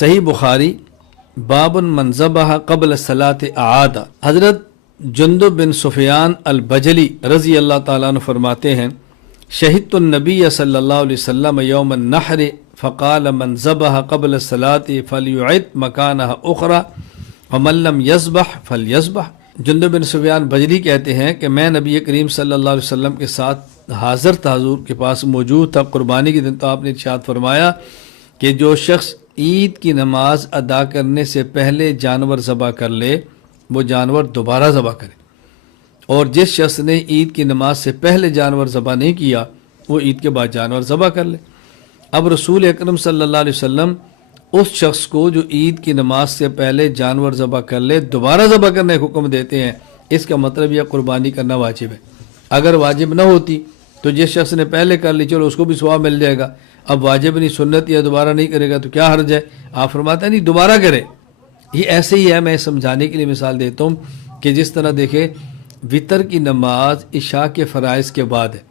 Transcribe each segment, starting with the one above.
صحیح بخاری باب من ذبح قبل الصلاۃ اعاد۔ حضرت جندب بن سفیان البجلی رضی اللہ تعالیٰ عنہ فرماتے ہیں شہدت النبی صلی اللہ علیہ وسلم یوم النحر فقال من ذبح قبل الصلاۃ فلیعد مکانہ اخرى ومن لم یذبح فلیذبح۔ جندب بن سفیان بجلی کہتے ہیں کہ میں نبی کریم صلی اللہ علیہ وسلم کے ساتھ حاضر تھا، حضور کے پاس موجود تھا قربانی کے دن، تو آپ نے ارشاد فرمایا کہ جو شخص عید کی نماز ادا کرنے سے پہلے جانور ذبح کر لے وہ جانور دوبارہ ذبح کرے، اور جس شخص نے عید کی نماز سے پہلے جانور ذبح نہیں کیا وہ عید کے بعد جانور ذبح کر لے۔ اب رسول اکرم صلی اللہ علیہ وسلم اس شخص کو جو عید کی نماز سے پہلے جانور ذبح کر لے دوبارہ ذبح کرنے کا حکم دیتے ہیں، اس کا مطلب یہ قربانی کرنا واجب ہے۔ اگر واجب نہ ہوتی تو جس شخص نے پہلے کر لی چلو اس کو بھی ثواب مل جائے گا، اب واجب نہیں سنت یا دوبارہ نہیں کرے گا تو کیا حرج ہے؟ آپ فرماتے ہیں نہیں دوبارہ کرے۔ یہ ایسے ہی ہے، میں سمجھانے کے لیے مثال دیتا ہوں کہ جس طرح دیکھیں وطر کی نماز عشاء کے فرائض کے بعد ہے،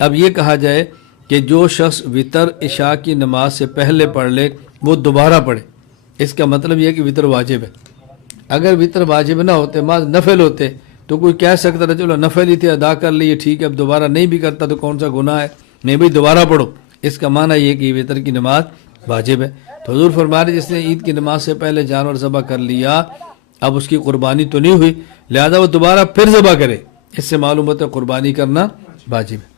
اب یہ کہا جائے کہ جو شخص وطر عشاء کی نماز سے پہلے پڑھ لے وہ دوبارہ پڑھے، اس کا مطلب یہ کہ وطر واجب ہے۔ اگر وطر واجب نہ ہوتے بعض نفل ہوتے تو کوئی کہہ سکتا تھا چلو نفل ہی تھے ادا کر لیے ٹھیک ہے، اب دوبارہ نہیں بھی کرتا تو کون سا گناہ ہے، نہیں بھائی دوبارہ پڑھو۔ اس کا معنی یہ کہ وطر کی نماز واجب ہے۔ تو حضور فرما رہے جس نے عید کی نماز سے پہلے جانور ذبح کر لیا اب اس کی قربانی تو نہیں ہوئی، لہذا وہ دوبارہ پھر ذبح کرے، اس سے معلوم ہوتا ہے قربانی کرنا واجب ہے۔